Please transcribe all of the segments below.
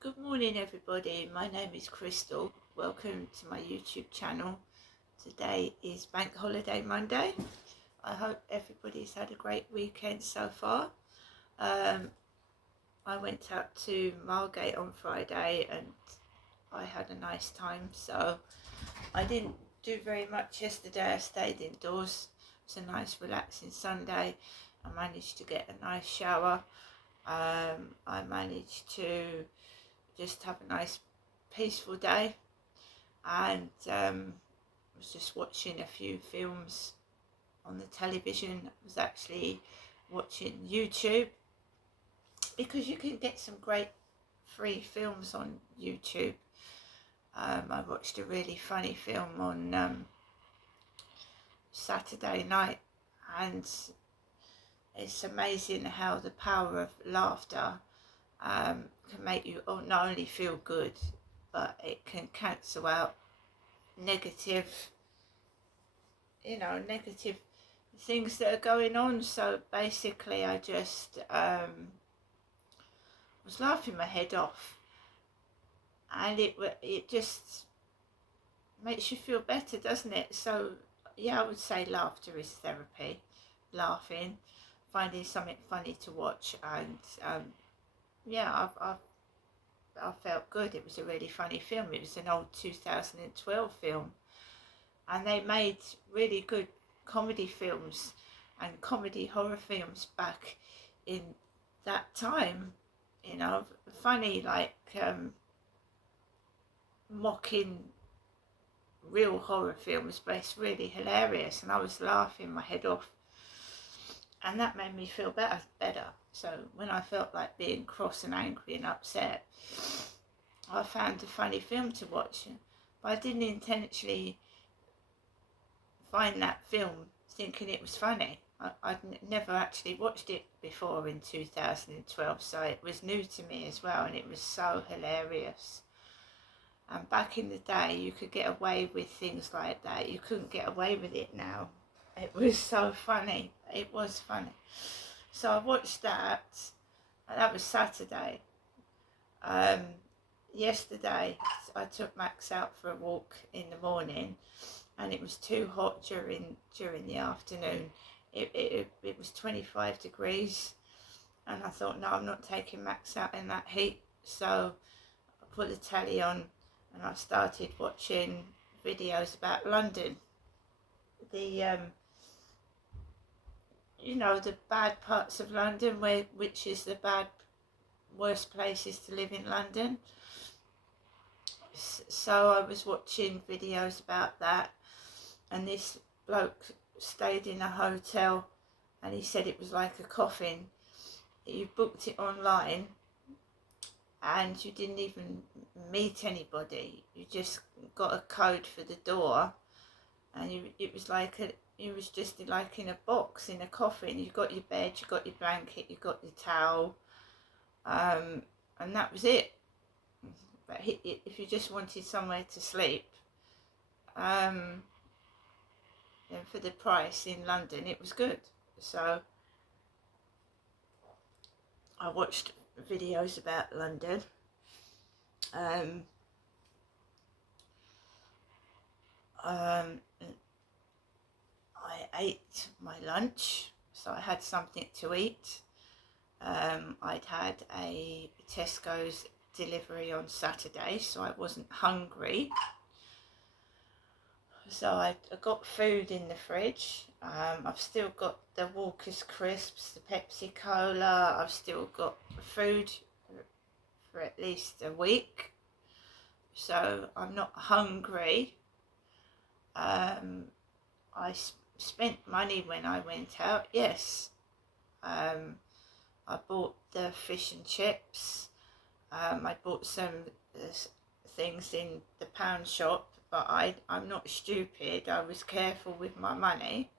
Good morning everybody, my name is Crystal. Welcome to my YouTube channel. Today is Bank Holiday Monday. I hope everybody's had a great weekend so far. I went out to Margate on Friday and I had a nice time, so I didn't do very much yesterday. I stayed indoors. It was a nice relaxing Sunday. I managed to get a nice shower. I managed to just have a nice peaceful day, and was just watching a few films on the television. I was actually watching YouTube because you can get some great free films on YouTube. I watched a really funny film on Saturday night, and it's amazing how the power of laughter can make you not only feel good, but it can cancel out negative negative things that are going on. So basically I just was laughing my head off, and it just makes you feel better, doesn't it? So yeah, I would say laughter is therapy. Laughing, finding something funny to watch, and yeah, I felt good. It was a really funny film. It was an old 2012 film, and they made really good comedy films and comedy horror films back in that time, funny, like mocking real horror films, but it's really hilarious, and I was laughing my head off, and that made me feel better. So when I felt like being cross and angry and upset, I found a funny film to watch, but I didn't intentionally find that film thinking it was funny. I'd never actually watched it before in 2012, so it was new to me as well, and it was so hilarious. And back in the day, you could get away with things like that. You couldn't get away with it now. It was so funny. It was funny. So I watched that, and that was Saturday. Yesterday, I took Max out for a walk in the morning, and it was too hot during the afternoon. It was 25 degrees, and I thought, no, I'm not taking Max out in that heat. So I put the telly on and I started watching videos about London, the the bad parts of London, which is the worst places to live in London. So I was watching videos about that, and this bloke stayed in a hotel, and he said it was like a coffin. You booked it online, and you didn't even meet anybody. You just got a code for the door, and it was just like in a box, in a coffin. You got your bed, you got your blanket, you got your towel, and that was it. But if you just wanted somewhere to sleep, then for the price in London, it was good. So I watched videos about London. I ate my lunch, so I had something to eat. I'd had a Tesco's delivery on Saturday, so I wasn't hungry. So I got food in the fridge. I've still got the Walker's crisps, the Pepsi Cola. I've still got food for at least a week, so I'm not hungry. I spent money when I went out, yes. I bought the fish and chips. I bought some things in the pound shop, but I'm not stupid. I was careful with my money.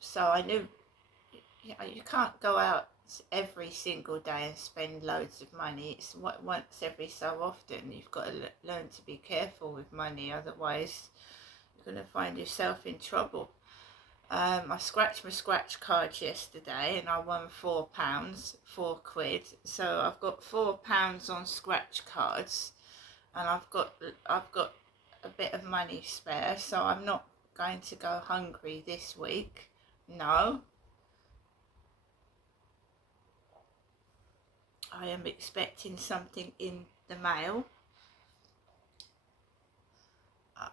So I knew you can't go out every single day and spend loads of money. It's once every so often. You've got to learn to be careful with money, otherwise you're going to find yourself in trouble. I scratched my scratch cards yesterday and I won £4, £4. So I've got £4 on scratch cards, and I've got a bit of money spare, so I'm not going to go hungry this week. No. I am expecting something in the mail.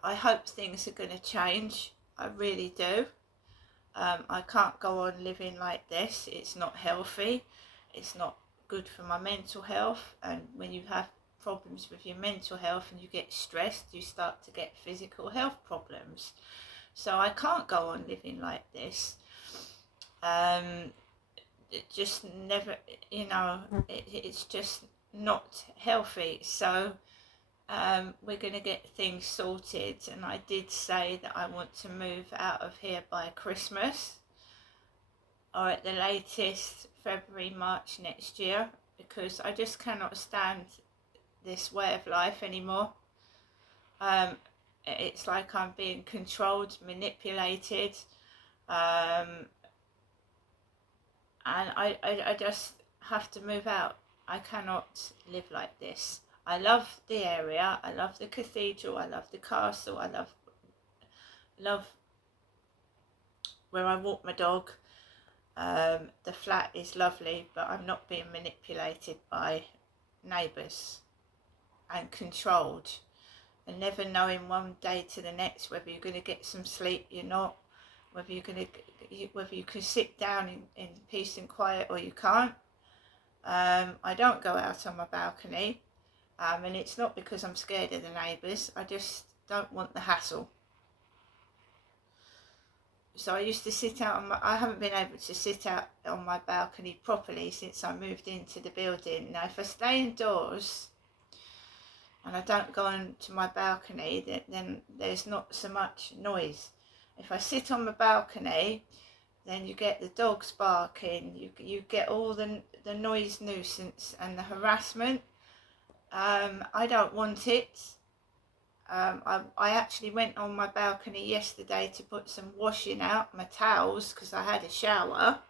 I hope things are going to change. I really do. I can't go on living like this. It's not healthy. It's not good for my mental health. And when you have problems with your mental health and you get stressed, you start to get physical health problems. So I can't go on living like this. It just never, it's just not healthy. So we're going to get things sorted, and I did say that I want to move out of here by Christmas, or at the latest February, March next year, because I just cannot stand this way of life anymore. It's like I'm being controlled, manipulated, and I just have to move out. I cannot live like this. I love the area, I love the cathedral, I love the castle, I love where I walk my dog. The flat is lovely, but I'm not being manipulated by neighbours and controlled, and never knowing one day to the next whether you're going to get some sleep, you're not, whether you can sit down in peace and quiet or you can't. I don't go out on my balcony. And it's not because I'm scared of the neighbours, I just don't want the hassle. So I used to sit out I haven't been able to sit out on my balcony properly since I moved into the building. Now if I stay indoors and I don't go onto my balcony, then there's not so much noise. If I sit on my balcony, then you get the dogs barking, you get all the noise nuisance and the harassment. I don't want it. I actually went on my balcony yesterday to put some washing out, my towels, because I had a shower.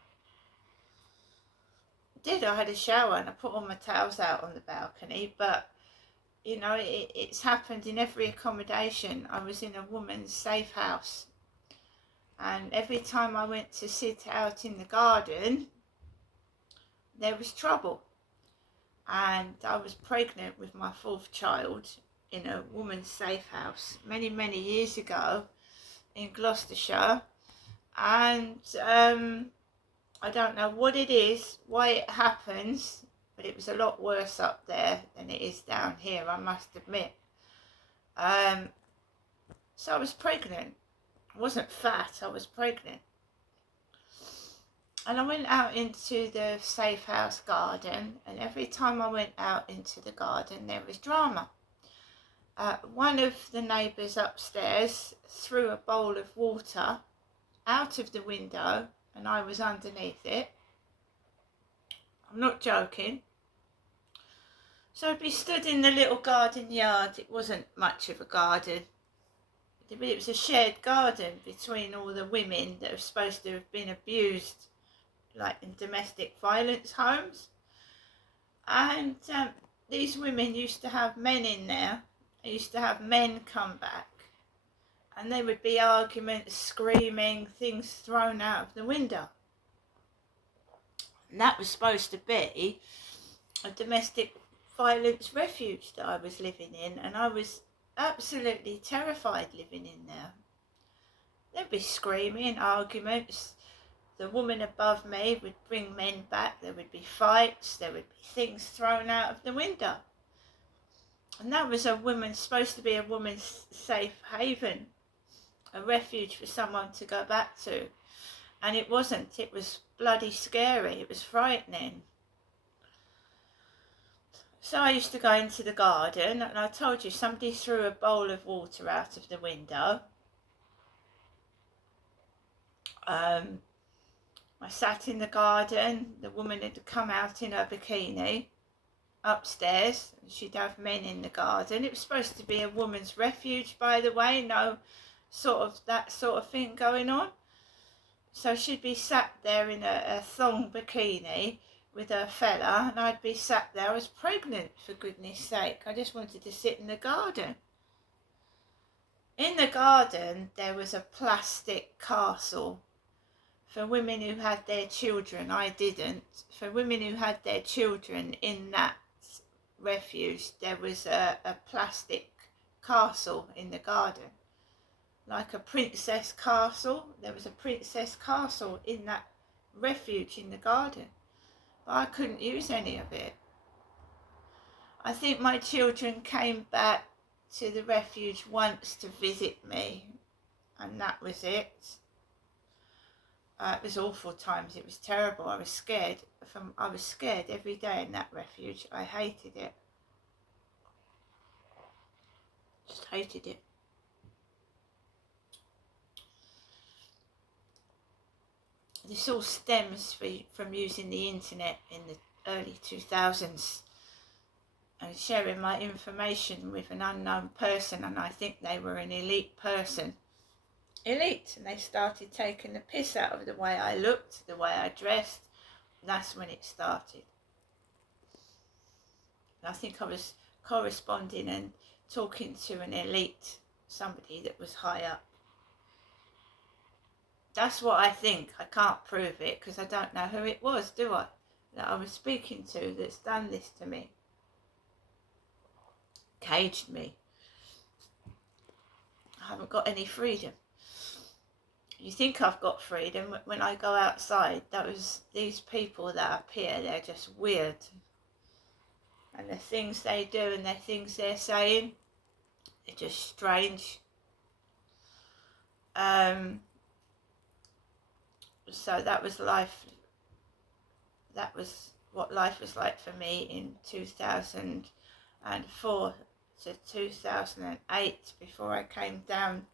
I had a shower and I put all my towels out on the balcony, but it's happened in every accommodation. I was in a woman's safe house, and every time I went to sit out in the garden, there was trouble. And I was pregnant with my 4th child in a woman's safe house many, many years ago in Gloucestershire. And I don't know what it is, why it happens, but it was a lot worse up there than it is down here, I must admit. So I was pregnant. I wasn't fat, I was pregnant. And I went out into the safe house garden, and every time I went out into the garden there was drama. One of the neighbours upstairs threw a bowl of water out of the window and I was underneath it. I'm not joking. So I'd be stood in the little garden yard. It wasn't much of a garden, but it was a shared garden between all the women that are supposed to have been abused, like in domestic violence homes. And these women used to have men in there. They used to have men come back, and there would be arguments, screaming, things thrown out of the window. And that was supposed to be a domestic violence refuge that I was living in, and I was absolutely terrified living in there. There'd be screaming, arguments. The woman above me would bring men back. There would be fights. There would be things thrown out of the window. And that was supposed to be a woman's safe haven, a refuge for someone to go back to. And it wasn't. It was bloody scary. It was frightening. So I used to go into the garden, and I told you, somebody threw a bowl of water out of the window. I sat in the garden. The woman had come out in her bikini upstairs. She'd have men in the garden. It was supposed to be a woman's refuge, by the way. No that sort of thing going on. So she'd be sat there in a thong bikini with her fella, and I'd be sat there. I was pregnant, for goodness sake. I just wanted to sit in the garden. In the garden, there was a plastic castle for women who had their children. I didn't. For women who had their children in that refuge, there was a plastic castle in the garden, like a princess castle. There was a princess castle in that refuge in the garden, but I couldn't use any of it. I think my children came back to the refuge once to visit me, and that was it. It was awful times. It was terrible. I was scared. I was scared every day in that refuge. I hated it. Just hated it. This all stems from using the internet in the early 2000s and sharing my information with an unknown person, and I think they were an elite person. Elite, and they started taking the piss out of the way I looked, the way I dressed. That's when it started. And I think I was corresponding and talking to an elite, somebody that was high up. That's what I think. I can't prove it because I don't know who it was, do I? That I was speaking to that's done this to me. Caged me. I haven't got any freedom. You think I've got freedom when I go outside. These people that appear, they're just weird. And the things they do and the things they're saying, they're just strange. So that was life. That was what life was like for me in 2004 to 2008 before I came down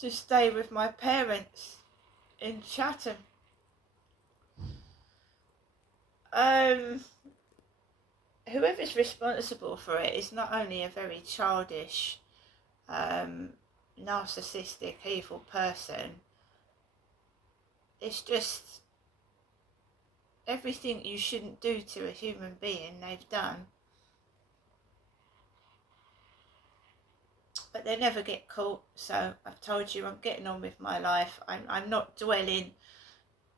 to stay with my parents in Chatham. Whoever's responsible for it is not only a very childish, narcissistic, evil person. It's just everything you shouldn't do to a human being they've done. But they never get caught, so I've told you I'm getting on with my life. I'm not dwelling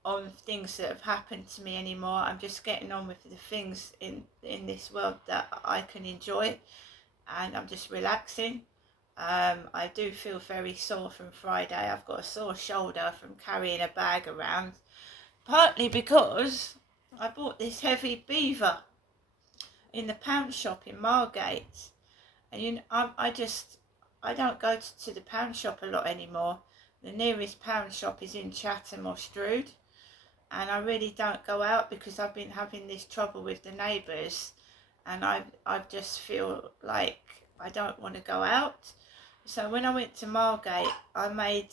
on things that have happened to me anymore. I'm just getting on with the things in this world that I can enjoy, and I'm just relaxing. I do feel very sore from Friday. I've got a sore shoulder from carrying a bag around, partly because I bought this heavy beaver in the pound shop in Margate, and I don't go to the pound shop a lot anymore. The nearest pound shop is in Chatham or Strood, and I really don't go out because I've been having this trouble with the neighbours, and I just feel like I don't want to go out. So when I went to Margate, I made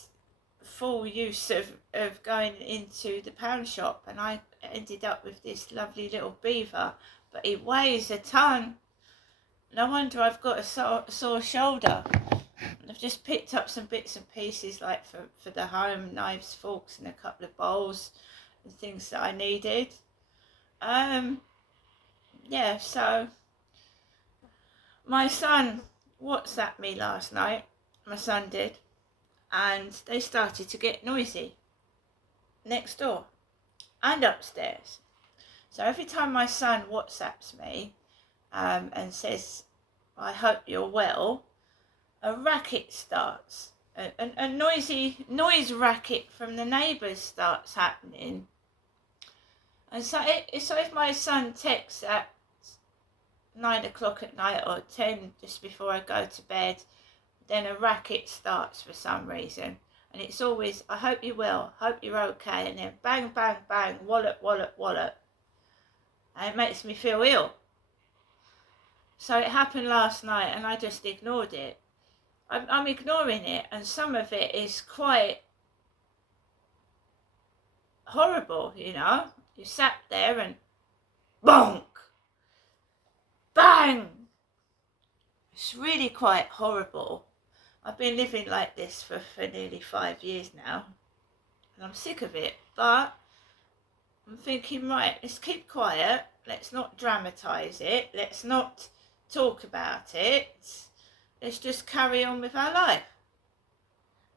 full use of going into the pound shop, and I ended up with this lovely little beaver, but it weighs a ton. No wonder I've got a sore shoulder. I've just picked up some bits and pieces like for the home, knives, forks and a couple of bowls and things that I needed. Yeah, so my son WhatsApped me last night, my son did, and they started to get noisy next door and upstairs. So every time my son WhatsApps me and says, I hope you're well, a racket starts. A noise racket from the neighbours starts happening. And so if my son texts at 9 o'clock at night or 10 just before I go to bed, then a racket starts for some reason. And it's always, I hope you're well, hope you're okay, and then bang, bang, bang, wallop, wallop, wallop. And it makes me feel ill. So it happened last night and I just ignored it. I'm ignoring it, and some of it is quite horrible, You sat there and bonk, bang. It's really quite horrible. I've been living like this for nearly 5 years now, and I'm sick of it, but I'm thinking, right, let's keep quiet, let's not dramatise it, let's not talk about it, let's just carry on with our life.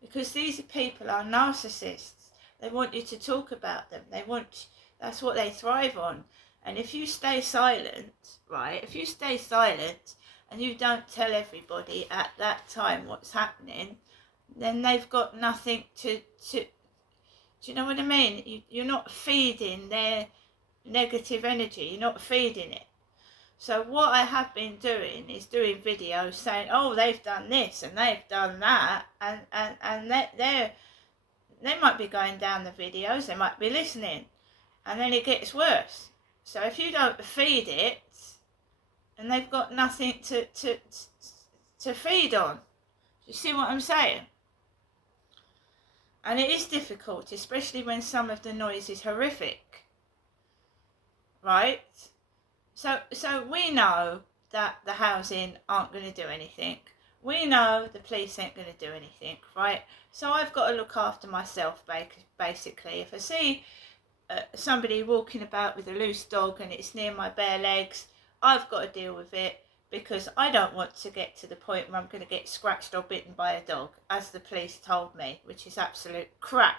Because these people are narcissists. They want you to talk about them. That's what they thrive on. And if you stay silent, right, if you stay silent and you don't tell everybody at that time what's happening, then they've got nothing to do you know what I mean? You're not feeding their negative energy. You're not feeding it. So what I have been doing is doing videos saying, oh, they've done this and they've done that, and they might be going down the videos, they might be listening, and then it gets worse. So if you don't feed it, and they've got nothing to feed on. You see what I'm saying? And it is difficult, especially when some of the noise is horrific, right? So we know that the housing aren't going to do anything. We know the police ain't going to do anything, right? So I've got to look after myself, basically. If I see somebody walking about with a loose dog and it's near my bare legs, I've got to deal with it, because I don't want to get to the point where I'm going to get scratched or bitten by a dog, as the police told me, which is absolute crap.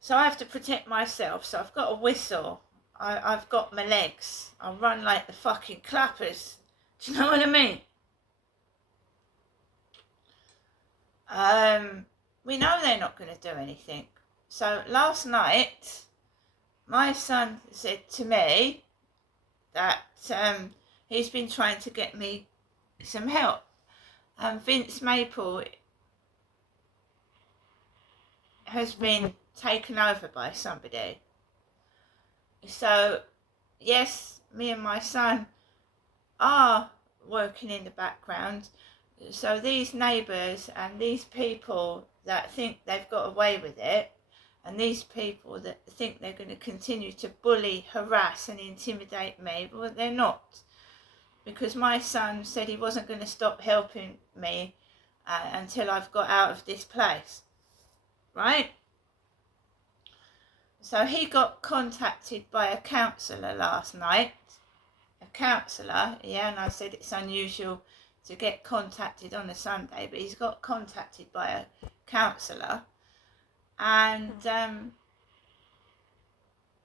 So I have to protect myself, so I've got a whistle. I've got my legs. I run like the fucking clappers. Do you know what I mean? We know they're not going to do anything. So last night, my son said to me that he's been trying to get me some help. Vince Maple has been taken over by somebody. So, yes, me and my son are working in the background. So these neighbours and these people that think they've got away with it, and these people that think they're going to continue to bully, harass and intimidate me, well, they're not. Because my son said he wasn't going to stop helping me until I've got out of this place. Right? So he got contacted by a counsellor last night. A counsellor, yeah, and I said it's unusual to get contacted on a Sunday, but he's got contacted by a counsellor, and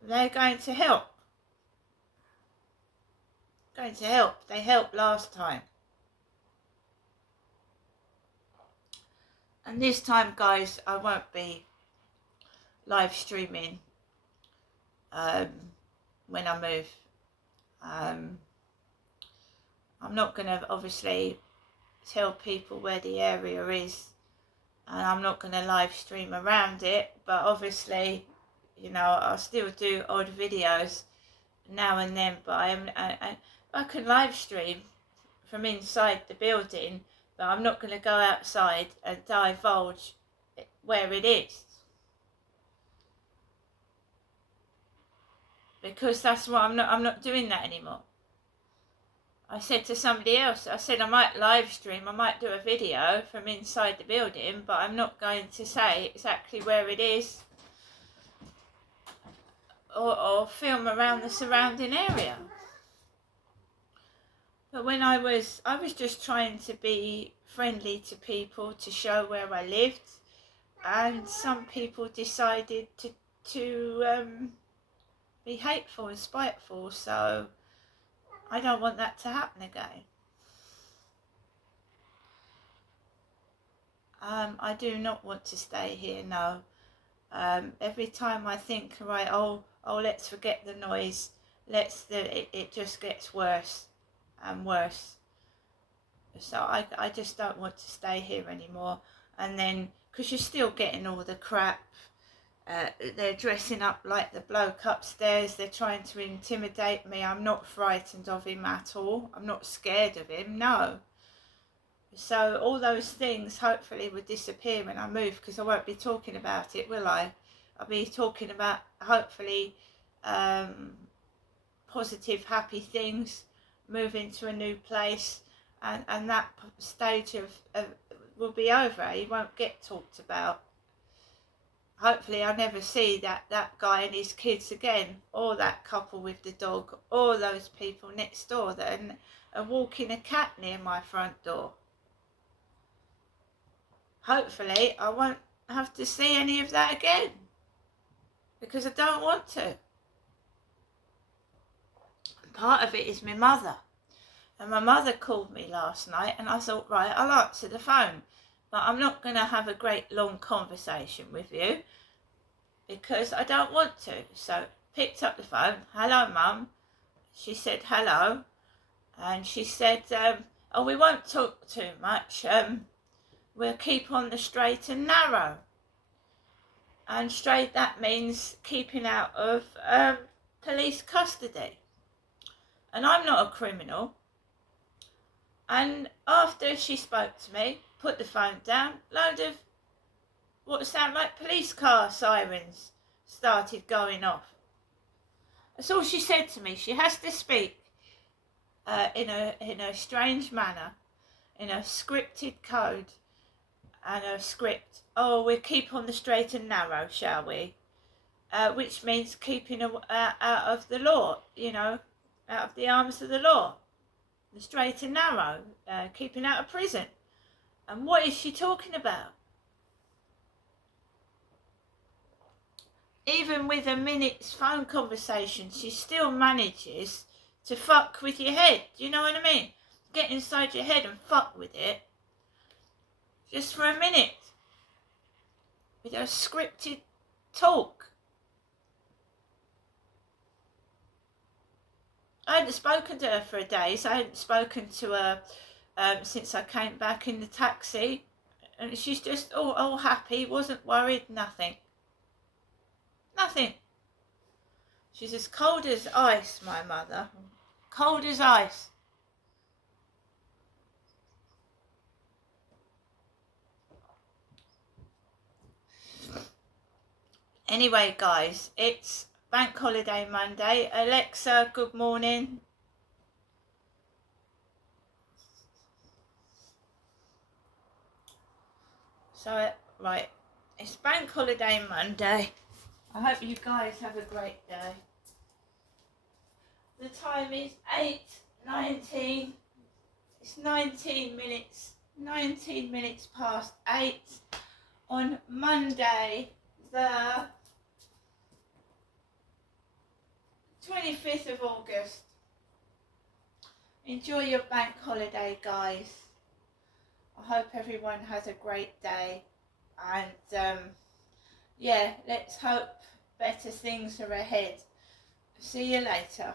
they're going to help. They helped last time. And this time, guys, I won't be live streaming when I move. I'm not going to obviously tell people where the area is, and I'm not going to live stream around it, but obviously, you know, I'll still do odd videos now and then, but I can live stream from inside the building, but I'm not going to go outside and divulge where it is. Because that's what I'm not doing that anymore. I said to somebody else, I said I might live stream, I might do a video from inside the building, but I'm not going to say exactly where it is or film around the surrounding area. But when I was just trying to be friendly to people, to show where I lived, and some people decided to be hateful and spiteful, so I don't want that to happen again. I do not want to stay here, no. Every time I think, right, oh, let's forget the noise, it just gets worse and worse. So I just don't want to stay here anymore. And then, because you're still getting all the crap, they're dressing up like the bloke upstairs, they're trying to intimidate me. I'm not frightened of him at all. I'm not scared of him, no. So all those things hopefully will disappear when I move, because I won't be talking about it, will I? I'll be talking about, hopefully, positive, happy things, moving to a new place, and that stage of will be over. He won't get talked about. Hopefully I'll never see that guy and his kids again, or that couple with the dog, or those people next door that are walking a cat near my front door. Hopefully I won't have to see any of that again, because I don't want to. Part of it is my mother. And my mother called me last night, and I thought, right, I'll answer the phone. But I'm not going to have a great long conversation with you, because I don't want to. So picked up the phone. Hello, Mum. She said hello. And she said, oh, we won't talk too much. We'll keep on the straight and narrow. And straight, that means keeping out of police custody. And I'm not a criminal. And after she spoke to me, put the phone down, load of what sound like police car sirens started going off. That's all she said to me. She has to speak in a strange manner, in a scripted code and a script. Oh, we'll keep on the straight and narrow, shall we? Which means keeping out of the law, out of the arms of the law. The straight and narrow, keeping out of prison. And what is she talking about? Even with a minute's phone conversation, she still manages to fuck with your head. Do you know what I mean? Get inside your head and fuck with it. Just for a minute. With her scripted talk. I hadn't spoken to her for a day, so I hadn't spoken to her since I came back in the taxi. And she's just all happy, wasn't worried, nothing. Nothing. She's as cold as ice, my mother. Cold as ice. Anyway, guys, it's Bank Holiday Monday. Alexa, good morning. So, right, it's Bank Holiday Monday. I hope you guys have a great day. The time is 8:19. It's 19 minutes past 8 on Monday, the 25th of August. Enjoy your bank holiday, guys. I hope everyone has a great day, and yeah, let's hope better things are ahead. See you later.